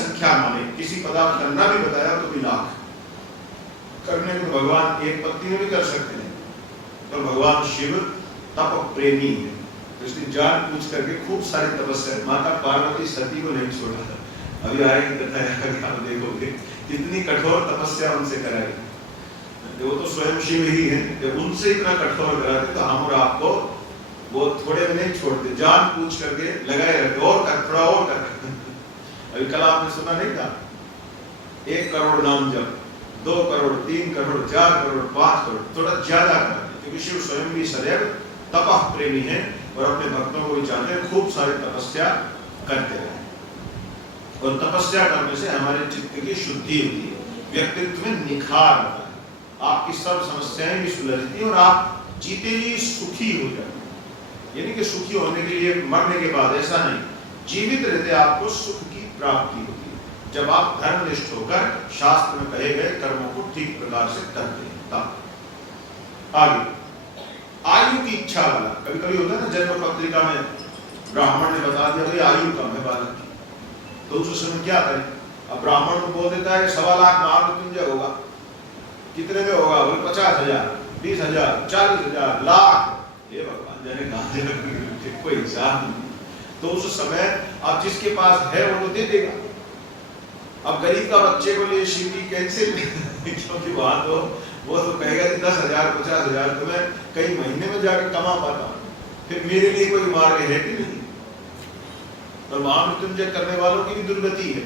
संख्या माने, किसी पदार्थ करना भी बताया तो भी लाख करने को भगवान एक पत्नी में भी कर सकते हैं। तो भगवान शिव तप प्रेमी है, तो इसलिए जान पूछ करके खूब सारी तपस्या, माता पार्वती सती को नहीं छोड़ा था। अभी आएगी कथा आप देखोगे कितनी कठोर तपस्या उनसे कराई। वो तो स्वयं शिव ही है, जब उनसे इतना कठोर कराते तो हम और आपको वो थोड़े में नहीं छोड़ते, जान पूछ करके लगाए रहते, और कर, थोड़ा और कर। अभी कल आपने सुना नहीं था, 1 करोड़ नाम जप, 2 करोड़, 3 करोड़, 4 करोड़, 5 करोड़, थोड़ा ज्यादा करते, क्योंकि शिव स्वयं भी सदैव तपः प्रेमी है और अपने भक्तों को भी चाहते हैं खूब सारी तपस्या करते रहे। और तपस्या करने से हमारे चित्त की शुद्धि होती है, व्यक्तित्व में निखार आता है, आपकी सब समस्याएं भी सुलझती हैं और आप जीते जी सुखी हो जाते हैं। यानी कि सुखी होने के लिए मरने के बाद ऐसा नहीं, जीवित रहते आपको सुख की प्राप्ति होती है, जब आप धर्मनिष्ठ होकर शास्त्र में कहे गए कर्मों को ठीक प्रकार से करते हैं। तब आगे आयु की इच्छा वाला, कभी कभी होता है ना, जन्म पत्रिका में ब्राह्मण ने बता दिया भाई आयु कम है बालक की, तो उस समय क्या करें? अब ब्राह्मण को बोल देता है 1.25 लाख महामृत्युंजय होगा, कितने में होगा? बोले 50,000, 20,000, 40,000, लाख। ये भगवान जाने कहां से कोई हिसाब नहीं। तो उस समय अब जिसके पास है वो तो दे देगा। अब गरीब का बच्चे को लिए शिव जी कैंसिल क्योंकि वहां तो वो तो कहेगा कि 10,000, 50,000 तो मैं कई महीने में जाकर कमा पाता हूँ, फिर मेरे लिए कोई मार्ग है कि नहीं? और महामृत्युंजय करने वालों की भी दुर्गति है।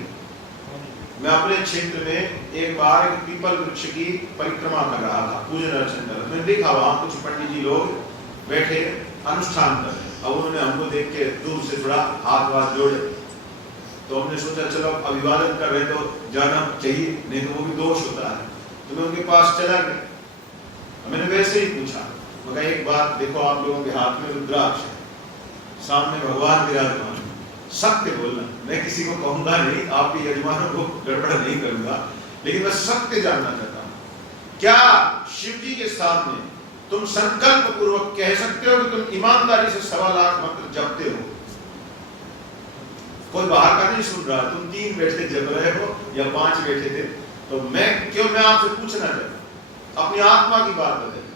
मैं अपने क्षेत्र में एक बार एक पीपल वृक्ष की परिक्रमा कर रहा था, पूजन अर्चन कर रहा था, मैंने देखा वहां कुछ पंडित जी लोग बैठे अनुष्ठान कर रहे, और उन्होंने हमको देख के दूर से थोड़ा हाथ वाथ जोड़े, तो हमने सोचा चलो अभिवादन कर रहे तो जाना चाहिए, नहीं तो वो भी दोष होता है। तो मैं उनके पास चला गया, मैंने वैसे ही पूछा, मैं कहा एक बात देखो, आप लोगों के हाथ में रुद्राक्ष है, सामने भगवान विराजमान, सत्य बोलना, मैं किसी को कहूंगा नहीं, आपके यजमानों को गड़बड़ नहीं करूंगा, लेकिन मैं सत्य जानना चाहता हूं, क्या शिव जी के सामने तुम संकल्प पूर्वक कह सकते हो कि तुम ईमानदारी से 1.25 लाख मंत्र जपते हो? कोई बाहर का नहीं सुन रहा, तुम 3 बैठे जप रहे हो या 5 बैठे थे, तो मैं आपसे पूछना चाहता, अपनी आत्मा की बात बताइए,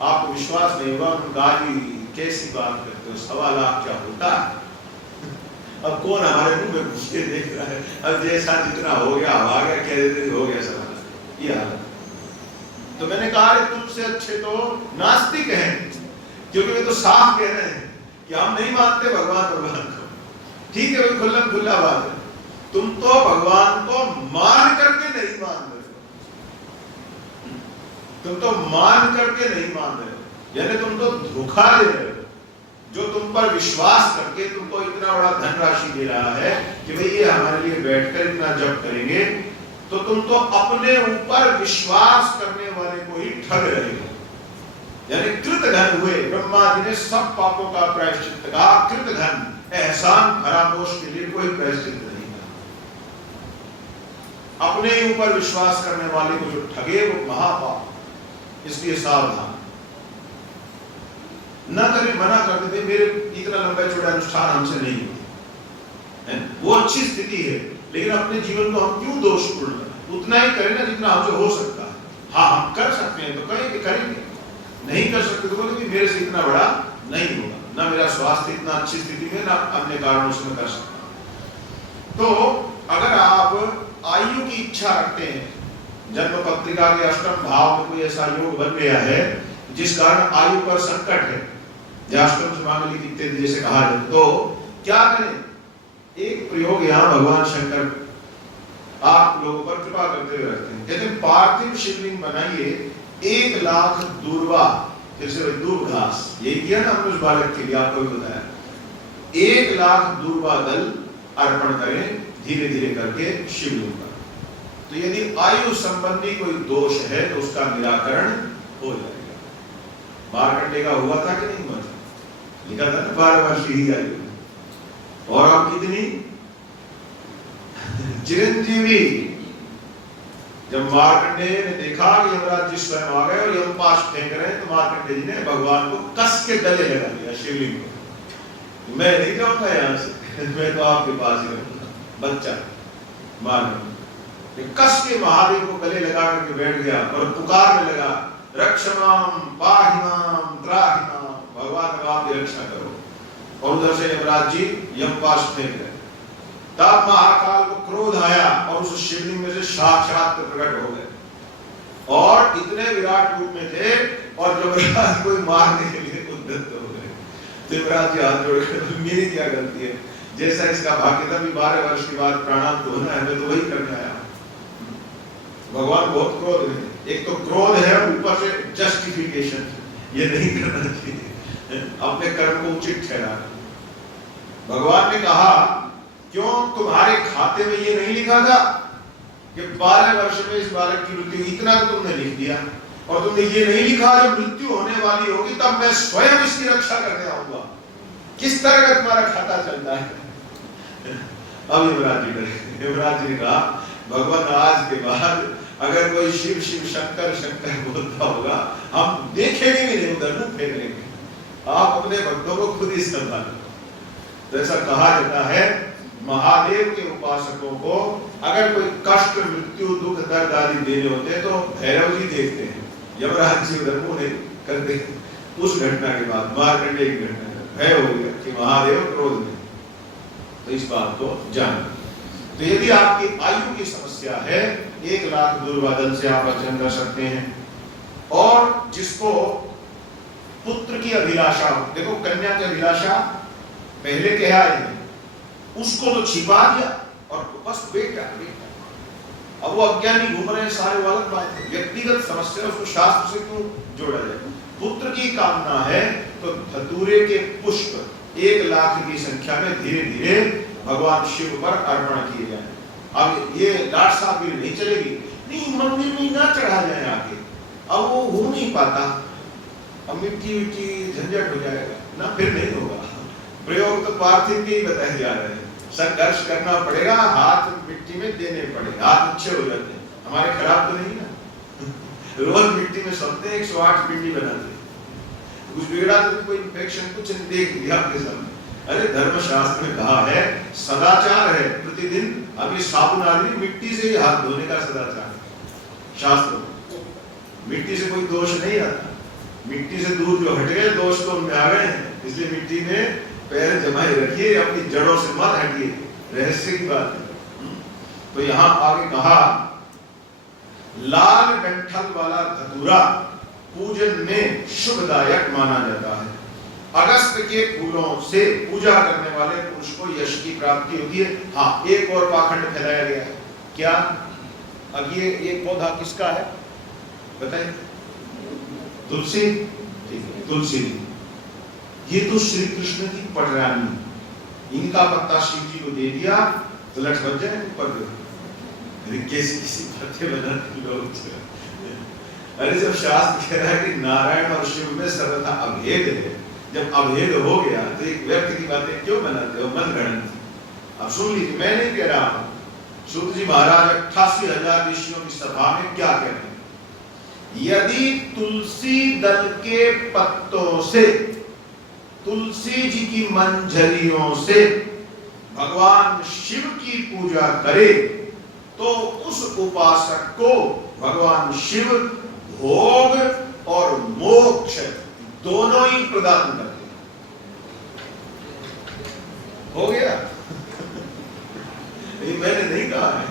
आपको विश्वास नहीं होगा, गाली कैसी बात करते हो, 1.25 लाख क्या होता है? अब कौन हमारे मुंह में घुस के देख रहा है? अब जैसा जितना हो गया आ गया, कह देते हो गया सब, ये हालत। तो मैंने कहा तुमसे अच्छे तो नास्तिक हैं, क्योंकि वे तो साफ कह रहे हैं कि हम नहीं मानते भगवान को। ठीक है, वो खुल्लम खुल्ला बात है, तुम तो भगवान को मान करके नहीं मान रहे हो, तुम तो मान करके नहीं मान रहे हो, यानी तुम तो धोखा दे रहे हो। जो तुम पर विश्वास करके तुमको इतना बड़ा धनराशि दे रहा है कि भाई ये हमारे लिए बैठकर इतना जप करेंगे, तो तुम तो अपने ऊपर विश्वास करने वाले को ही ठग रहे हो। यानी कृत धन हुए, ब्रह्मा जी ने सब पापों का प्रायश्चित कहा, कृत धन, एहसान फरामोश के लिए कोई प्रायश्चित नहीं कहा। अपने ही ऊपर विश्वास करने वाले को जो ठगे वो महापाप, इसलिए सावधान न करें। मना कर देते, मेरे इतना लंबा चौड़ा अनुष्ठान हमसे नहीं होता, वो अच्छी स्थिति है, लेकिन अपने जीवन को हम क्यों दोषपूर्ण करें? उतना ही करें ना जितना हमसे हो सकता है। हाँ, हम कर सकते हैं तो कहेंगे, करेंगे, नहीं कर सकते तो बोलेंगे मेरे से इतना बड़ा नहीं होगा, ना मेरा स्वास्थ्य इतना अच्छी स्थिति में, ना अन्य कारणों से मैं कर सकता। तो अगर आप आयु की इच्छा रखते हैं, जन्म पत्रिका के अष्टम भाव में कोई ऐसा योग बन गया है जिस कारण आयु पर संकट है, अष्टम सुमांगली इत्यादि जैसे कहा जाए, तो क्या करें? एक प्रयोग यहाँ भगवान शंकर आप लोगों पर कृपा करते हुए रखते हैं, कहते हैं पार्थिव शिवलिंग बनाइए, 1 लाख दूर्वा, फिर से दूर घास, यही किया ना हमने उस बालक के लिए, आपको भी बताया, 1 लाख दूर्वा दल अर्पण करें धीरे धीरे करके शिवलिंग पर। तो यदि आयु संबंधी कोई दोष है तो उसका निराकरण हो जाएगा। मार्कंडेय का हुआ था कि नहीं हुआ था? लिखा था ना 12 वर्ष ही आयु, और आप कितनी चिरंजीवी। जब मार्कंडेय ने देखा कि यमराज जी स्वयं आ गए और यमपाश फेंक रहे हैं, तो मार्कंडेय जी ने भगवान को कस के गले लगा दिया शिवलिंग को, मैं नहीं जाऊंगा यहाँ से, मैं तो आपके पास ही रहूंगा, बच्चा। मानो कस के महादेव को गले लगा करके बैठ गया और पुकारने लगा, रक्षमाम पाहिमाम त्राहिमाम, भगवान अब आप रक्षा करो। और उधर से यमराज जी यमपाश फेंक गए। तब महाकाल को क्रोध आया और उस शिवलिंग में से साक्षात प्रकट हो गए और इतने विराट रूप में थे और यमराज को मारने के लिए उद्यत हो गए। तो यमराज जी हाथ जोड़कर, मेरी क्या गलती है, जैसा इसका भाग्य था, 12 वर्ष के बाद प्राणांत होना है, मैं तो वही करने आया। भगवान बहुत क्रोध में, एक तो क्रोध है, ऊपर से जस्टिफिकेशन, ये नहीं करना चाहिए, अपने कर्म को उचित ठहरा। भगवान ने कहा, क्यों तुम्हारे खाते में ये नहीं लिखा था कि 12 वर्ष में इस बालक की मृत्यु, इतना तो तुमने लिख दिया, और तुमने ये नहीं लिखा जब मृत्यु होने वाली होगी तब मैं स्वयं इसकी रक्षा करने आऊंगा। किस तरह का तुम्हारा खाता चलता है। अब युवराज जी ने कहा, भगवान आज के बाद अगर कोई शिव शिव शंकर शंकर बोलता होगा, हम देखेंगे भी नहीं, उधर मुंह फेर लेंगे, आप अपने भक्तों को खुद ही संभालो। तो ऐसा कहा जाता है, महादेव के उपासकों को अगर कोई कष्ट, मृत्यु, दुख, दर्द आदि देने होते हैं तो भैरव जी देखते हैं, यमराज जी उधर मुंह नहीं करते। उस घटना के बाद, मारकंडे की घटना भय हो गया कि महादेव क्रोध में, तो इस बात को जान। तो यदि आपकी आयु की समस्या है, 1 लाख दुर्वादन से आप वचन कर सकते हैं। और जिसको पुत्र की अभिलाषा, देखो कन्या की अभिलाषा पहले क्या है, उसको तो छिपा दिया और बस बेटा बेटा, अब वो अज्ञानी घूम रहे हैं, सारे अलग बात है, व्यक्तिगत समस्या, उसको शास्त्र से क्यों जोड़ा जाए। पुत्र की कामना है तो धतूरे के पुष्प 1 लाख की संख्या में धीरे धीरे भगवान शिव पर अर्पण किए जाए। अब ये लाट साहब नहीं चलेगी, नहीं मंदिर में ना चढ़ा जाए आगे, अब वो हो नहीं पाता, अब मिट्टी झंझट हो जाएगा ना, फिर नहीं होगा। प्रयोग तो पार्थिव के ही बताए जा रहे हैं, संघर्ष करना पड़ेगा, हाथ मिट्टी में देने पड़े, हाथ अच्छे हो जाते हैं, हमारे खराब तो नहीं ना। रोज मिट्टी में सोते हैं, 108 पिंडी बनाते, कुछ बिगड़ा तो कोई इन्फेक्शन कुछ नहीं, देख लिया आपके सामने। अरे धर्मशास्त्र में कहा है, सदाचार है प्रतिदिन, अभी साबुन आदमी मिट्टी से ही हाथ धोने का सदाचार है शास्त्र। मिट्टी से कोई दोष नहीं आता, मिट्टी से दूर जो हट गए दोष तो उनमें आ गए हैं, इसलिए मिट्टी में पैर जमाए रखिए, अपनी जड़ों से मत हटिए, रहस्य की बात है। तो यहां आगे कहा, लाल डंठल वाला धतूरा पूजन में शुभदायक माना जाता है। अगस्त के फूलों से पूजा करने वाले पुरुष को यश की प्राप्ति होती है। हाँ, एक और पाखंड फैलाया गया है, क्या? अब ये पौधा किसका है बताइए? तुलसी, तुलसी। ये तो श्री कृष्ण की पटरानी, इनका पत्ता शिव जी को दे दिया तो लठ बच जाए ऊपर। किसी पत्ते बनाते लोग, अरे जब शास्त्र कह रहा है कि नारायण और शिव में सर्वथा अभेद है, जब अभेद हो गया तो एक व्यक्ति की बातें क्यों बनाते हो? मन गणन। अब सुन लीजिए, मैं नहीं कह रहा हूं, सूत जी महाराज 88,000 ऋषियों की सभा में क्या कहते हैं, यदि तुलसी दल के पत्तों से, तुलसी जी की मंजरियों से भगवान शिव की पूजा करे तो उस उपासक को भगवान शिव भोग और मोक्ष दोनों ही प्रदान करते हैं। हो गया? ये मैंने नहीं कहा है,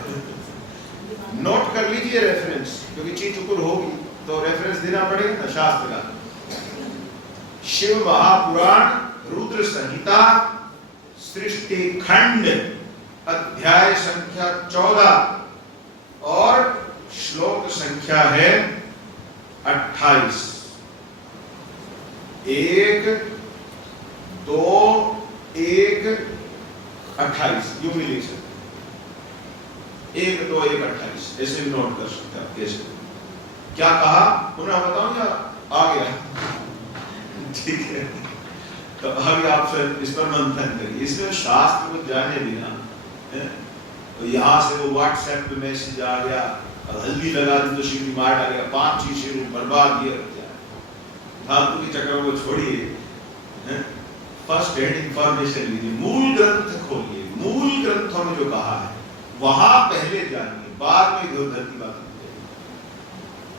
नोट कर लीजिए रेफरेंस, क्योंकि चीज चुकुर होगी तो रेफरेंस देना पड़ेगा ना शास्त्र का। शिव महापुराण रुद्र संहिता सृष्टि खंड अध्याय संख्या 14 और श्लोक संख्या है 28। 1, 2, 1, 28 यूं भी लिख सकते, 1, 2, 1, 28 ऐसे भी नोट कर सकते हैं। कैसे, क्या कहा पुनः बताऊं या आ गया? ठीक है, तो अभी आप इस पर मंथन करिए। इसमें शास्त्र को जाने बिना तो यहाँ से वो व्हाट्सएप पे मैसेज आ गया और हल्दी लगा दी तो शिव मार डालेगा, 5 चीजें बर्बाद किया फालतू के चक्कर को छोड़िए, फर्स्ट हैंड इंफॉर्मेशन लीजिए, मूल ग्रंथ खोलिए। मूल ग्रंथों में जो कहा है वहां पहले जानिए, बाद में इधर उधर की बात नहीं।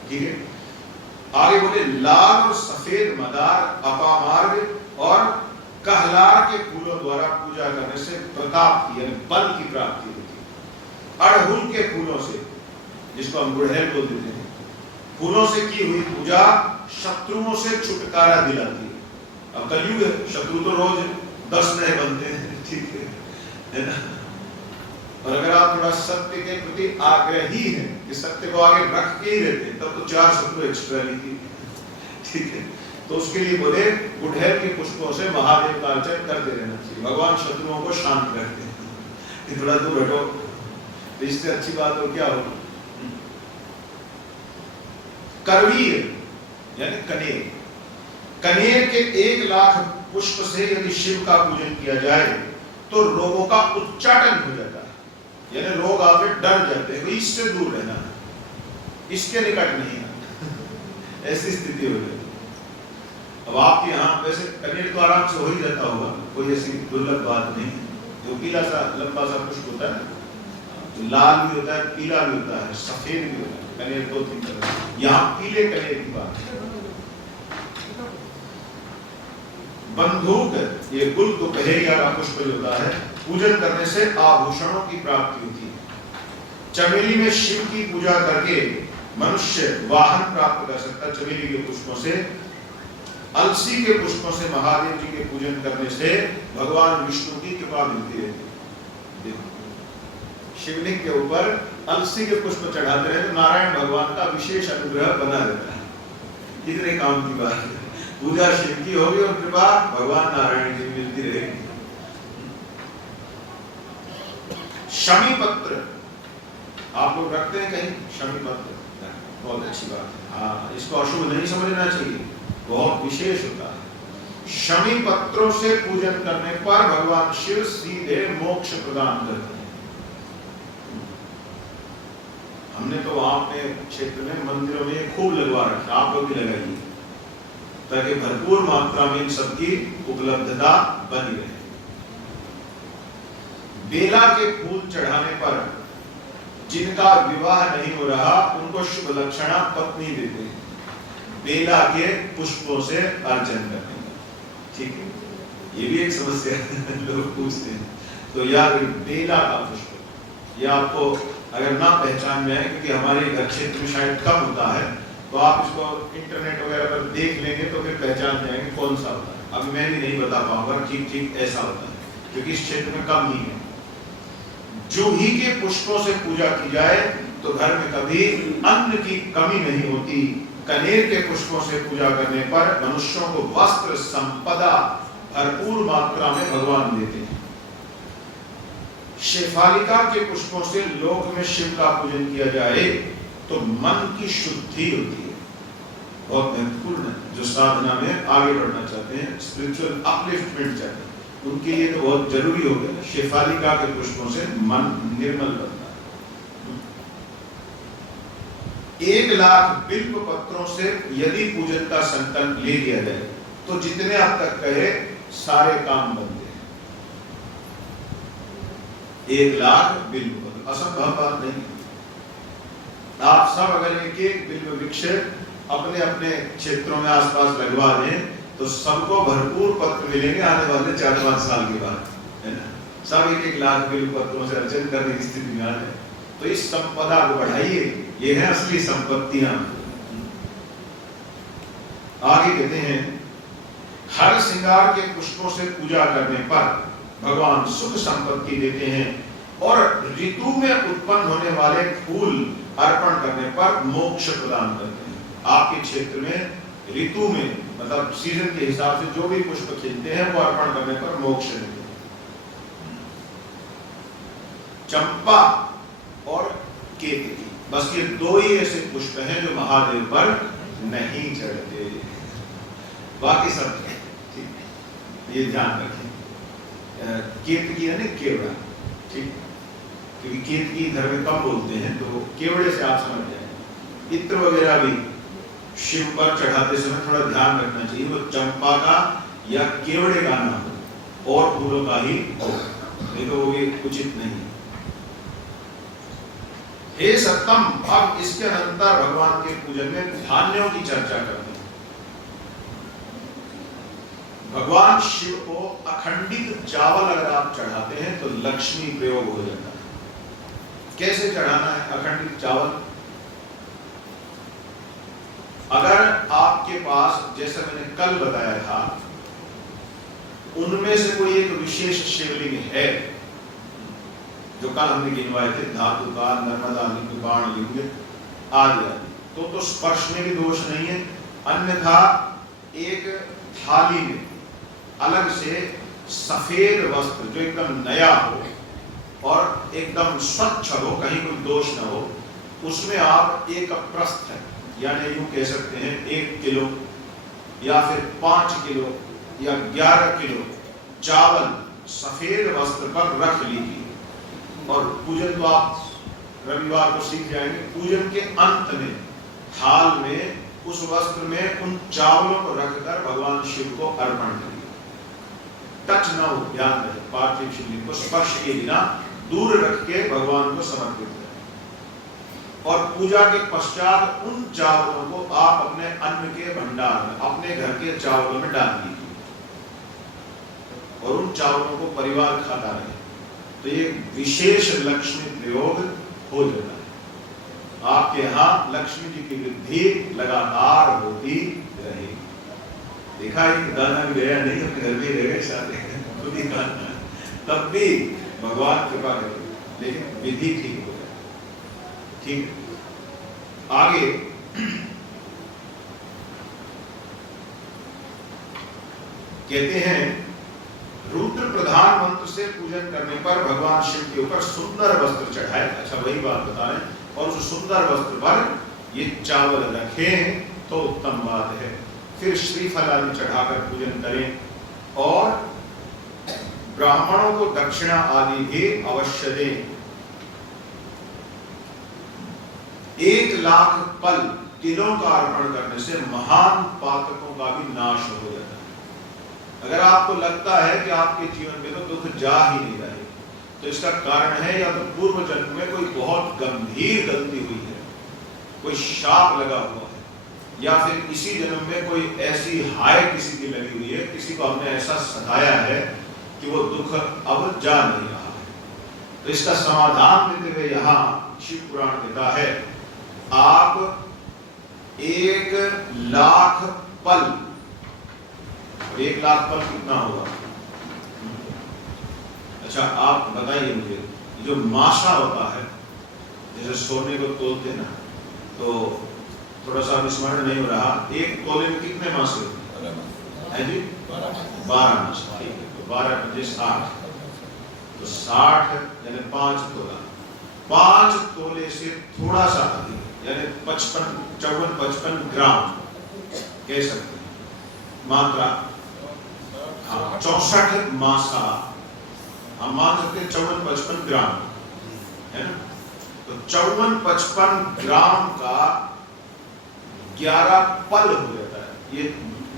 ठीक है, आगे बोले लाल और सफेद मदार, अपामार्ग और कहलार के फूलों द्वारा पूजा करने से प्रताप की यानी बल की प्राप्ति होती है। अड़हुल के फूलों से, जिसको हम गुड़हल बोल देते हैं, फूलों से की हुई पूजा शत्रुओं से छुटकारा दिलाती है। अब कलयुग है, शत्रु तो रोज 10 नए बनते हैं, ठीक है ना। और अगर आप थोड़ा सत्य के प्रति आग्रही हैं कि सत्य को आगे रख के ही रहते हैं, तब तो 4 शत्रु एक्स्ट्रा लीजिए, ठीक है। तो उसके लिए बोले गुड़हल के पुष्पों से महादेव का अर्चन करते रहना चाहिए, भगवान शत्रुओं को शांत रखते हैं कि थोड़ा दूर हटो, तो इससे अच्छी बात हो क्या हो। करवीर यानी कनेर, कनेर के 1 लाख पुष्प से यदि शिव का पूजन किया जाए तो रोगों का उच्चाटन हो जाता है, यानी रोग आपसे डर जाते हैं, इससे दूर रहना है, इसके निकट नहीं है, ऐसी स्थिति हो जाती है। अब आपके यहाँ वैसे कनेर तो आराम से हो ही जाता होगा, कोई ऐसी दुर्लभ बात नहीं है। जो पीला सा लंबा सा पुष्प होता है, तो लाल भी होता है, पीला भी होता है, सफेद भी होता है, कनेर 2-3 तरह। यहाँ पीले कनेर की बात है। बंदूक, ये गुल दोपहरिया का पुष्प होता है, पूजन करने से आभूषणों की प्राप्ति होती है। चमेली में शिव की पूजा करके मनुष्य वाहन प्राप्त कर सकता है, चमेली के पुष्पों से। अलसी के पुष्पों से महादेव जी के पूजन करने से भगवान विष्णु की कृपा मिलती रहती है। देखो, शिवलिंग के ऊपर अलसी के पुष्प चढ़ाते रहे तो नारायण भगवान का विशेष अनुग्रह बना रहता है। कितने काम की बात है, पूजा शिव की होगी और कृपा भगवान नारायण जी मिलती रहेगी। शमी पत्र आप लोग रखते हैं कहीं, शमी पत्र बहुत अच्छी बात है। हाँ, इसको अशुभ नहीं समझना चाहिए, बहुत विशेष होता है। शमी पत्रों से पूजन करने पर भगवान शिव सीधे मोक्ष प्रदान करते हैं। हमने तो वहां अपने क्षेत्र में मंदिरों में खूब लगवा रखा, आप लोग भी लगाइए, ताकि भरपूर मात्रा में इन सबकी उपलब्धता बनी रहे। बेला के फूल चढ़ाने पर जिनका विवाह नहीं हो रहा उनको शुभ लक्षणा पत्नी देते हैं, बेला के पुष्पों से अर्चन करने। ठीक है, ये भी एक समस्या लोग पूछते हैं, तो यार बेला का पुष्प ये आपको अगर ना पहचान में है, क्योंकि हमारे घर क्षेत्र में शायद कम होता है, तो आप इसको इंटरनेट वगैरह पर देख लेंगे तो फिर पहचान जाएंगे कौन सा होता है। अभी मैं भी नहीं बता पाऊंगा ठीक ऐसा होता है, क्योंकि इस क्षेत्र में कम ही है। जूही के पुष्पों से पूजा की जाए तो घर में कभी अन्न की कमी नहीं होती। कनेर के पुष्पों से पूजा करने पर मनुष्यों को वस्त्र संपदा भरपूर मात्रा में भगवान देते हैं। शेफालिका के पुष्पों से लोक में शिव का पूजन किया जाए तो मन की शुद्धि होती है। बहुत महत्वपूर्ण, जो साधना में आगे बढ़ना चाहते हैं, स्पिरिचुअल अपलिफ्टमेंट चाहते हैं, उनके लिए तो बहुत जरूरी हो गया। शेफालिका के पुष्पों से मन निर्मल बनता है। 1 लाख बिल्व पत्रों से यदि पूजन का संकल्प ले लिया जाए तो जितने अब तक कहे सारे काम बनते हैं। 1 लाख बिल्व पत्र असंभव बात नहीं। आप सब अगर एक बिल्व वृक्ष अपने अपने क्षेत्रों में आसपास लगवा दें तो सबको भरपूर पत्र मिलेंगे आने वाले 4-5 साल के बाद, है ना। सब 1-1 लाख बिल्व पत्रों से अर्चन करने की स्थिति में आ जाए तो इस संपदा को बढ़ाइए, ये है असली संपत्तियां। आगे कहते हैं हर श्रृंगार के पुष्पों से पूजा करने पर भगवान सुख संपत्ति देते हैं और ऋतु में उत्पन्न होने वाले फूल अर्पण करने पर मोक्ष प्रदान करते हैं। आपके क्षेत्र में ऋतु में मतलब सीजन के हिसाब से जो भी पुष्प खिलते हैं वो अर्पण करने पर मोक्ष देते हैं। चंपा और केतकी, बस ये 2 ही ऐसे पुष्प हैं जो महादेव पर नहीं चढ़ते, बाकी सब ठीक, ये ध्यान रखें। केतकी यानी केवड़ा, ठीक, क्योंकि केतकी घर में कम बोलते हैं तो केवड़े से आप समझ जाएंगे। इत्र वगैरह भी शिव पर चढ़ाते समय थोड़ा ध्यान रखना चाहिए, वो चंपा का या केवड़े का ना हो और फूलों का ही हो, नहीं तो वो भी उचित नहीं। हे सत्तम, अब इसके अनंतर भगवान के पूजन में धान्यों की चर्चा करते हैं। भगवान शिव को अखंडित चावल अगर आप चढ़ाते हैं तो लक्ष्मी प्रयोग हो जाता है। कैसे चढ़ाना है अखंडित चावल? अगर आपके पास, जैसा मैंने कल बताया था, उनमें से कोई एक विशेष शिवलिंग है जो कल हमने गिनवाए थे, धातु का, नर्मदा लिंग, बाण लिंग आदि आदि, तो स्पर्शने की दोष नहीं है। अन्यथा एक थाली में अलग से सफेद वस्त्र जो एकदम नया हो और एकदम स्वच्छ हो, कहीं कोई दोष न हो, उसमें आप एक प्रस्थ है, यानी यूं कह सकते हैं 1 किलो या फिर 5 किलो या 11 किलो चावल सफेद वस्त्र पर रख लीजिए। और पूजन तो आप रविवार को सीख जाएंगे। पूजन के अंत में थाल में उस वस्त्र में उन चावलों को रखकर भगवान शिव को अर्पण करिए। टच न हो, ध्यान रहे, पार्थिव शिवलिंग को स्पर्श के बिना दूर रख के भगवान को समर्पित करें। और पूजा के पश्चात उन चावलों को आप अपने अन्न के भंडार में, अपने घर के चावलों में डाल दीजिए और उन चावलों को परिवार खाता रहे। तो ये विशेष लक्ष्मी प्रयोग हो जाता है। आपके यहाँ लक्ष्मी जी की वृद्धि लगातार होती रहेगी। देखा एक दाना भी गया नहीं, अपने घर में रह गए साथ खुद ही खाना, तब भी भगवान कृपा करे, लेकिन विधि ठीक हो जाए। ठीक, आगे कहते हैं रुद्र प्रधान मंत्र से पूजन करने पर भगवान शिव के ऊपर सुंदर वस्त्र चढ़ाए। अच्छा, वही बात बता रहे हैं। और उस सुंदर वस्त्र पर ये चावल रखें तो उत्तम बात है। फिर श्रीफल आदि चढ़ाकर पूजन करें और ब्राह्मणों को दक्षिणा आदि भी अवश्य दें। 1 लाख पल तिलों का अर्पण करने से महान पातकों का भी नाश हो जाता है। अगर आपको लगता है कि आपके जीवन में तो दुख जा ही नहीं रहे, तो इसका कारण है या तो पूर्व जन्म में कोई बहुत गंभीर गलती हुई है, कोई शाप लगा हुआ है, या फिर इसी जन्म में कोई ऐसी हाय किसी की लगी हुई है, किसी को हमने ऐसा सताया है कि वो दुख अब जा नहीं रहा है। तो इसका समाधान देते हुए यहाँ शिव पुराण कहता है, आप 1 लाख पल, 1 लाख पल कितना होगा? अच्छा, आप बताइए मुझे। जो माशा होता है, जैसे सोने को तोलते ना, तो थोड़ा सा स्मरण नहीं हो रहा, 1 तोले में कितने मासे होते हैं जी? 12 मासे। ठीक है, तो 12 × 60, तो 60 यानी 5 तोला। 5 तोले से थोड़ा सा अधिक, यानी 54-55 ग्राम कह सकते हैं मात्रा। 64 मासा, हम मान सकते हैं 54-55 ग्राम, है ना? तो 54-55 ग्राम का 11 पल हो जाता है। ये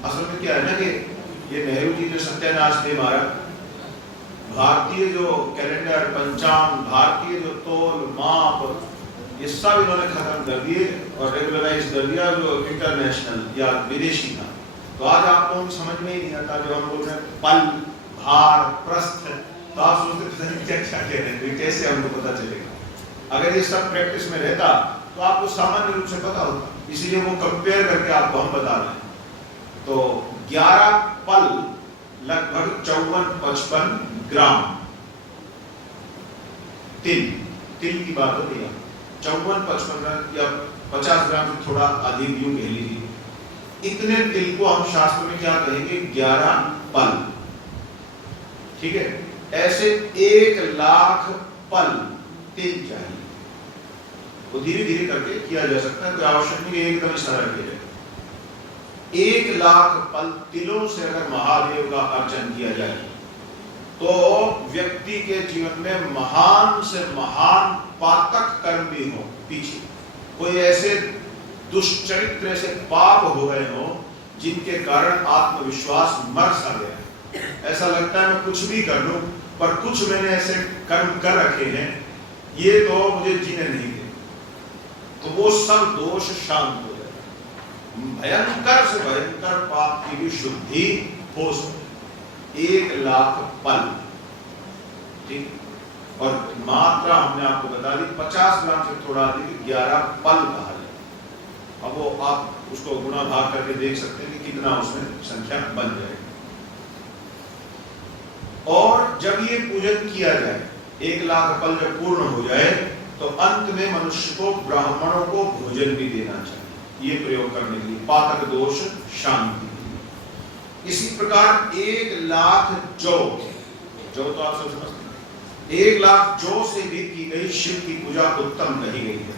असल में क्या है ना कि ये नेहरू जी जो सत्यानाश थे हमारा, भारतीय जो कैलेंडर, पंचांग, भारतीय जो तोल माप, ये सब इन्होंने खत्म कर दिए और रेगुलराइज कर दिया जो इंटरनेशनल या विदेशी था। तो आज आप लोगों को समझ में ही नहीं आता, जो हम बोल रहे हैं पल, भार, प्रस्थ, तो आप सोचते हैं क्या क्या कह रहे हैं, कैसे हमको पता चलेगा? अगर ये सब प्रैक्टिस में रहता तो आपको सामान्य रूप से पता होता, इसीलिए वो कंपेयर करके आपको हम बता रहे हैं। तो 11 पल लगभग 54-55 ग्राम तिल की बात होती है। 54-55 या 50 ग्राम से थोड़ा अधिक यूं कह लीजिए। इतने तिल को हम शास्त्र में क्या कहेंगे? 11 पल। ठीक है, ऐसे 1 लाख पल तिल चाहिए। वो धीरे धीरे करके किया जा सकता है, कोई आवश्यक नहीं एकदम सारा किया जाए। 1 लाख पल तिलों से अगर महादेव का अर्चन किया जाए तो व्यक्ति के जीवन में महान से महान पातक कर्म भी हो, पीछे कोई ऐसे दुष्चरित्र, ऐसे पाप हो गए हो जिनके कारण आत्मविश्वास मर सा गया। ऐसा लगता है मैं कुछ भी कर लूं, पर कुछ मैंने ऐसे कर्म कर रखे हैं, ये तो मुझे जीने नहीं दे। तो वो सब दोष शांत हो जाता है। भयंकर से भयंकर पाप की भी शुद्धि हो सकती। 1,00,000 पल, ठीक। और मात्रा हमने आपको बता दी 50 ग्राम से थोड़ा अधिक 11 पल कहा जाए। अब वो आप उसको गुणा भाग करके देख सकते हैं कि कितना उसमें संख्या बन जाएगी। और जब ये पूजन किया जाए, 1,00,000 पल जब पूर्ण हो जाए, तो अंत में मनुष्य को ब्राह्मणों को भोजन भी देना चाहिए, ये प्रयोग करने के लिए, पातक दोष शांति के लिए। इसी प्रकार 1,00,000 जौ तो आप सब समझते हैं, 1,00,000 जौ से भी की गई शिव की पूजा उत्तम कही गई है।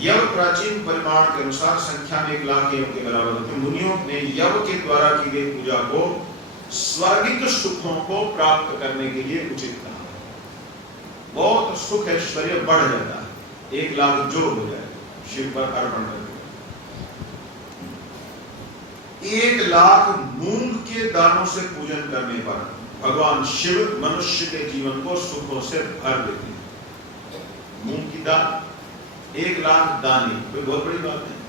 यव प्राचीन परिमाण के अनुसार संख्या में 1,00,000 के योग के बराबर होते हैं। मुनियों ने यव के द्वारा की गई पूजा को स्वर्गिक सुखों को प्राप्त करने के लिए उचित कहा। बहुत सुख ऐश्वर्य बढ़ जाता है 1,00,000 जो हो जाए शिव पर अर्पण करके। 1,00,000 मूंग के दानों से पूजन करने पर भगवान शिव मनुष्य के जीवन को सुखों से भर देते हैं। मूंग की दाल 1,00,000 दाने कोई बहुत बड़ी बात नहीं,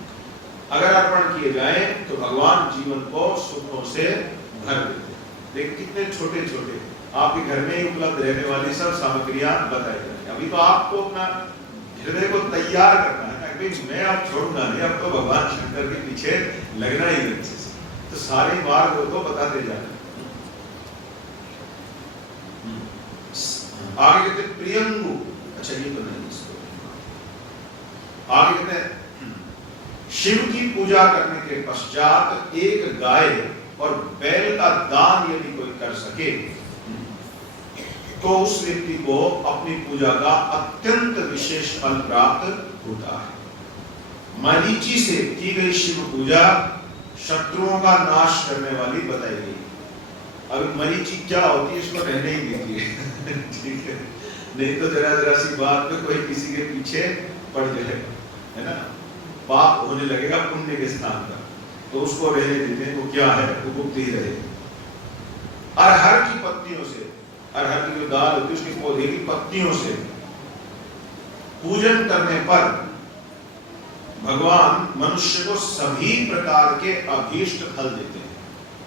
अगर अर्पण किए जाए तो भगवान जीवन को सुखों से भर देते हैं। देखिए कितने छोटे छोटे आपके घर में ही उपलब्ध रहने वाली सब सामग्रियां बताई जाए। अभी तो आपको अपना हृदय को तैयार करना है कि मैं अब छोड़ूंगा नहीं, अब तो भगवान शंकर के पीछे लगना ही अच्छे से, तो सारे मार्ग को बताते जाए। आगे कहते प्रियंगु, अच्छा ये तो नहीं, इसको आगे कहते शिव की पूजा करने के पश्चात एक गाय और बैल का दान यदि कोई कर सके तो उस व्यक्ति को अपनी पूजा का अत्यंत विशेष फल प्राप्त होता है। मरीचि से की गई शिव पूजा शत्रुओं का नाश करने वाली बताई गई। अब मरीचि क्या होती है इसको रहने ही दीजिए ठीक है, नहीं तो जरा सी बात पे कोई किसी के पीछे पड़ जाएगा, है ना, पाप होने लगेगा पुण्य के स्थान पर, तो उसको रहने देते हैं। वो क्या है, वो गुप्त ही रहे। अरहर की पत्तियों से, अरहर की जो दाल होती है उसके पौधे की पत्तियों से पूजन करने पर भगवान मनुष्य को सभी प्रकार के अभीष्ट फल देते हैं।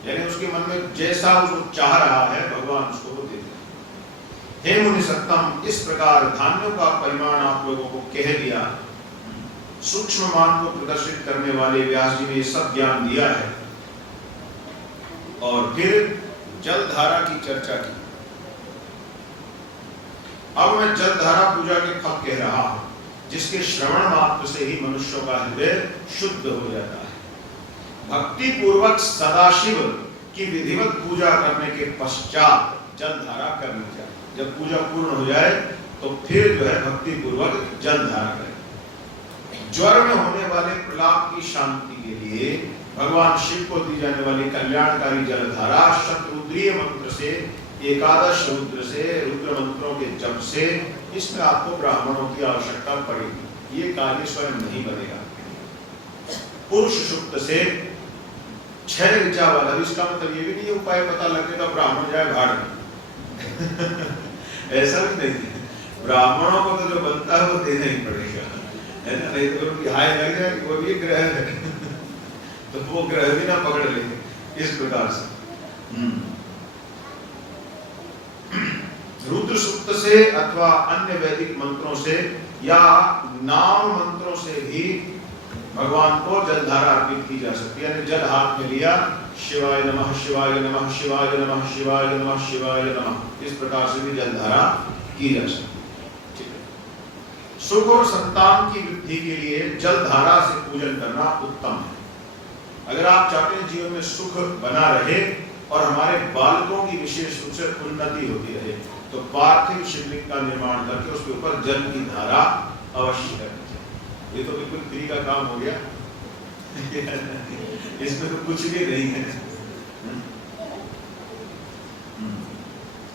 यानी उसके मन में जैसा वो चाह रहा है भगवान उसको वो देते हैं। हे मुनि सत्तम, इस प्रकार धान्यों का परिमाण आप लोगों को कह दिया। सूक्ष्म मान को प्रदर्शित करने वाले व्यास जी ने ये सब ज्ञान दिया है। और फिर जलधारा की चर्चा की। अब मैं जलधारा पूजा के फल कह रहा हूं, जिसके श्रवण मात्र से ही मनुष्यों का हृदय शुद्ध हो जाता है। भक्ति पूर्वक सदाशिव की विधिवत पूजा करने के पश्चात जलधारा करनी चाहिए। जब पूजा पूर्ण हो जाए तो फिर जो है भक्ति पूर्वक जलधारा करें। ज्वर में होने वाले प्रलाप की शांति के लिए भगवान शिव को दी जाने वाली कल्याणकारी जलधारा शतरुद्रीय मंत्र से, एकादश रुद्र से, रुद्र मंत्रों के जप से, इसमें आपको ब्राह्मणों की आवश्यकता पड़ेगी। ये कार्य स्वयं नहीं बनेगा। पुरुष सुक्त से 6 ऋचा वाला, इसका मतलब ये भी नहीं उपाय पता लगने का ब्राह्मण जाए भाड़ में ऐसा भी नहीं है। ब्राह्मणों को तो जो बनता है वो देना ही पड़ेगा, है ना, नहीं तो उनकी हाय लग जाए कि वो भी ग्रह है तो वो ग्रह भी ना पकड़ लेंगे। इस प्रकार से रुद्र सूक्त से अथवा अन्य वैदिक मंत्रों से या नाम मंत्रों से भी भगवान को जलधारा अर्पित की जा सकती है। यानी जल हाथ में लिया, शिवाय नमः शिवाय नमः शिवाय नमः शिवाय नमः शिवाय नमः, इस प्रकार से भी जलधारा की जा सकती है। ठीक है। सुख और संतान की वृद्धि के लिए जलधारा से पूजन करना उत्तम है। अगर आप चाहते हैं जीवन में सुख बना रहे और हमारे बालकों की विशेष रूप से उन्नति होती रहे, तो पार्थिव शिवलिंग का निर्माण करके उसके ऊपर जल की धारा अवश्य करनी चाहिए। ये तो बिल्कुल फ्री का काम हो गया इसमें तो कुछ भी नहीं है।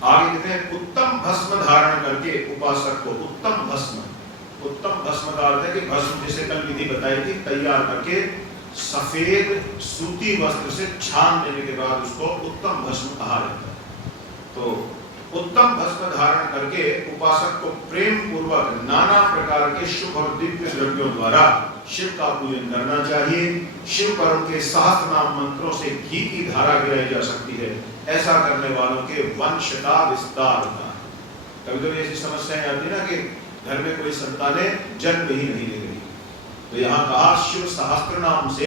आगे कहते हैं उत्तम भस्म धारण करके उपासक को उत्तम भस्म का अर्थ है कि भस्म जैसे कल विधि बताई थी, तैयार करके सफेद सूती वस्त्र से छान लेने के बाद उसको उत्तम भस्म कहा जाता है। तो उत्तम भस्म धारण करके उपासक को प्रेम पूर्वक नाना प्रकार के शुभ और दिव्य द्रव्यों द्वारा शिव का पूजन करना चाहिए। शिव पर उनके सहस्त्र नाम मंत्रों से घी की धारा गिराई जा सकती है। ऐसा करने वालों के वंश का विस्तार होता है। कभी कभी ऐसी समस्याएं आती है ना कि घर में कोई संतानें जन्म ही नहीं ले रही, तो यहाँ कहा शिव सहस्त्र नाम से